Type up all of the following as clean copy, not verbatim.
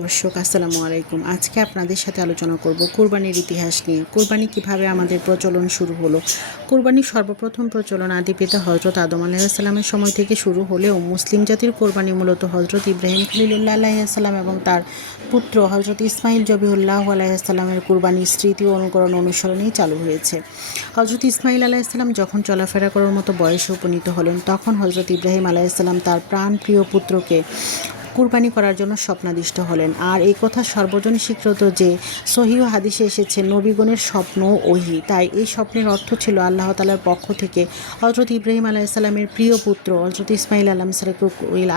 দর্শক আসসালামু আলাইকুম। আজকে আপনাদের সাথে আলোচনা করব কোরবানির ইতিহাস নিয়ে। কোরবানি কিভাবে আমাদের প্রচলন শুরু হলো। কোরবানির সর্বপ্রথম প্রচলন আদি পিতা হজরত আদম আলাইহিসসালামের সময় থেকে শুরু হলেও মুসলিম জাতির কোরবানি মূলত হজরত ইব্রাহিম খলিলুল্লাহ আলাইহিসসালাম এবং তার পুত্র হজরত ইসমাইল জবিহুল্লাহ আলাইহিসসালামের কোরবানির স্মৃতি অনুকরণ অনুসরণেই চালু হয়েছে। হজরত ইসমাইল আলাইহিসসালাম যখন চলাফেরা করার মতো বয়সে উপনীত হলেন, তখন হজরত ইব্রাহিম আলাইহিসসালাম তার প্রাণপ্রিয় পুত্রকে কুরবানি করার জন্য স্বপ্নাদিষ্ট হলেন। আর এই কথা সর্বজন স্বীকৃত যে সহিহ হাদিসে এসেছে নবীগণের স্বপ্ন ওহী। তাই এই স্বপ্নের অর্থ ছিল আল্লাহ তাআলার পক্ষ থেকে হজরত ইব্রাহিম আলাইহিসসালামের প্রিয় পুত্র হজরত ইসমাইল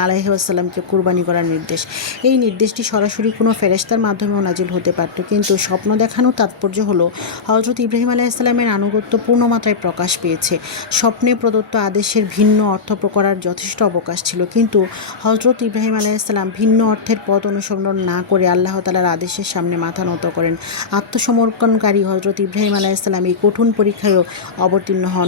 আলাইহিসসালামকে কুরবানি করার নির্দেশ। এই নির্দেশটি সরাসরি কোনো ফেরেশতার মাধ্যমেও নাজিল হতে পারত, কিন্তু স্বপ্ন দেখানো তাৎপর্য হলো হজরত ইব্রাহিম আলাইহিসসালামের আনুগত্য পূর্ণমাত্রায় প্রকাশ পেয়েছে। স্বপ্নে প্রদত্ত আদেশের ভিন্ন অর্থ করার যথেষ্ট অবকাশ ছিল, কিন্তু হজরত ইব্রাহিম আলাইহিসসালাম ভিন্ন অর্থের পথ অনুসরণ না করে আল্লাহ তাআলার আদেশের সামনে মাথা নত করেন। আত্মসমর্পণকারী হজরত ইব্রাহিম আলাইহিসসালাম এই কঠিন পরীক্ষায়ও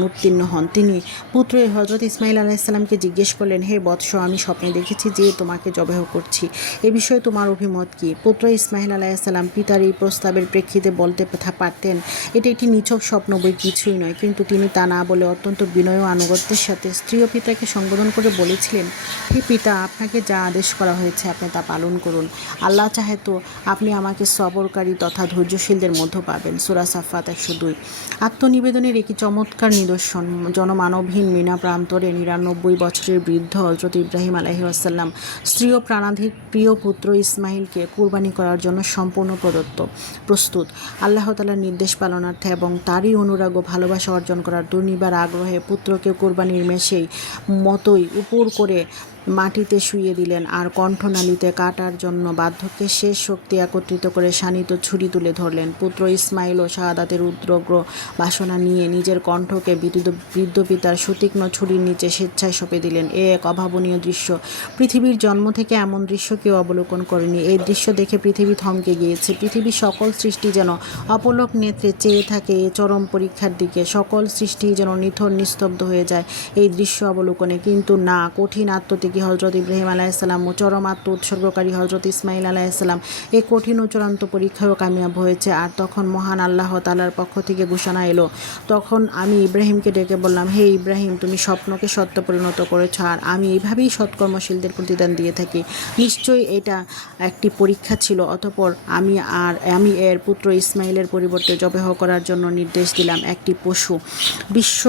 উত্তীর্ণ হন। তিনি পুত্র হজরত ইসমাইল আলাইহিসসালামকে জিজ্ঞেস করলেন, হে বৎস, আমি স্বপ্নে দেখেছি যে তোমাকে জবেহ করছি, এ বিষয়ে তোমার অভিমত কি? পুত্র ইসমাইল আলাইহিসসালাম পিতার এই প্রস্তাবের প্রেক্ষিতে বলতে পারতেন, এটা একটি নিছক স্বপ্ন, বই কিছুই নয়, কিন্তু তিনি তা না বলে অত্যন্ত বিনয় ও আনুগত্যের সাথে স্ত্রী ও পিতাকে সম্বোধন করে বলেছিলেন, হে পিতা, আপনাকে যা আদেশ করা হয়েছে আপনি তা পালন করুন। আল্লাহ চাহে তো আপনি আমাকে সবরকারী তথা ধৈর্যশীলদের মধ্যে পাবেন। সূরা সাফফাত 102। আত্মনিবেদনের একটি চমৎকার নিদর্শন। জনমানবহীন মিনা প্রান্তরে 99 বছরের বৃদ্ধ হজরত ইব্রাহিম আলাইহিসসালাম স্ত্রী ও প্রাণাধিক প্রিয় পুত্র ইসমাইলকে কুরবানি করার জন্য সম্পূর্ণ প্রস্তুত। আল্লাহ তাআলার নির্দেশ পালনার্থে এবং তারই অনুরাগ ও ভালোবাসা অর্জন করার দুর্নিবার আগ্রহে পুত্রকে কুরবানির মেশেই মতোই উপর করে মাটিতে শুইয়ে দিলেন, আর কণ্ঠনালীতে কাটার জন্য বার্ধক্যের শেষ শক্তি একত্রিত করে শানিত ছুরি তুলে ধরলেন। পুত্র ইসমাইল ও শাহাদাতের উদ্গ্র বাসনা নিয়ে নিজের কণ্ঠকে বৃদ্ধ পিতার সুতীক্ষ্ণ ছুরির নিচে স্বেচ্ছায় সঁপে দিলেন। এ এক অভাবনীয় দৃশ্য। পৃথিবীর জন্ম থেকে এমন দৃশ্য কেউ অবলোকন করেনি। এই দৃশ্য দেখে পৃথিবী থমকে গিয়েছে। পৃথিবীর সকল সৃষ্টি যেন অপলক নেত্রে চেয়ে থাকে এই চরম পরীক্ষার দিকে। সকল সৃষ্টি যেন নিথর নিস্তব্ধ হয়ে যায় এই দৃশ্য অবলোকনে। কিন্তু না, কঠিন আত্মত্যাগী হজরত ইব্রাহিম আলাইহিসসালাম ও চরম আত্ম উৎসর্গকারী হজরত ইসমাইল আলাইহিসসালাম এই কঠিন ও চূড়ান্ত পরীক্ষায়ও কামিয়াব হয়েছে। আর তখন মহান আল্লাহ তাআলার পক্ষ থেকে ঘোষণা এলো। তখন আমি ইব্রাহিমকে ডেকে বললাম, হে ইব্রাহিম, তুমি স্বপ্নকে সত্য পরিণত করেছ, আর আমি এইভাবেই সৎকর্মশীলদের প্রতিদান দিয়ে থাকি। নিশ্চয়ই এটা একটি পরীক্ষা ছিল। অতঃপর আমি এর পুত্র ইসমাইলের পরিবর্তে জবেহ করার জন্য নির্দেশ দিলাম একটি পশু। বিশ্ব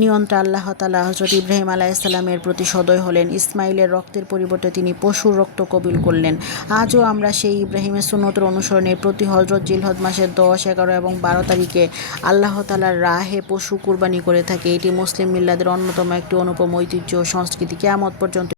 নিয়ন্ত্রণ আল্লাহ তাআলা হজরত ইব্রাহিম আলাইহিসসালামের প্রতি সদয় হলেন। ইসমাইলের রক্তের পরিবর্তে তিনি পশুর রক্ত কবুল করলেন। আজও আমরা সেই ইব্রাহিমের সুন্নতের অনুসরণে প্রতি হজরত জিলহজ মাসের 10, 11 এবং 12 তারিখে আল্লাহ তাআলার রাহে পশু কুরবানি করে থাকি। এটি মুসলিম মিল্লাতের অন্যতম একটি অনুপম ঐতিহ্য ও সংস্কৃতি। কিয়ামত পর্যন্ত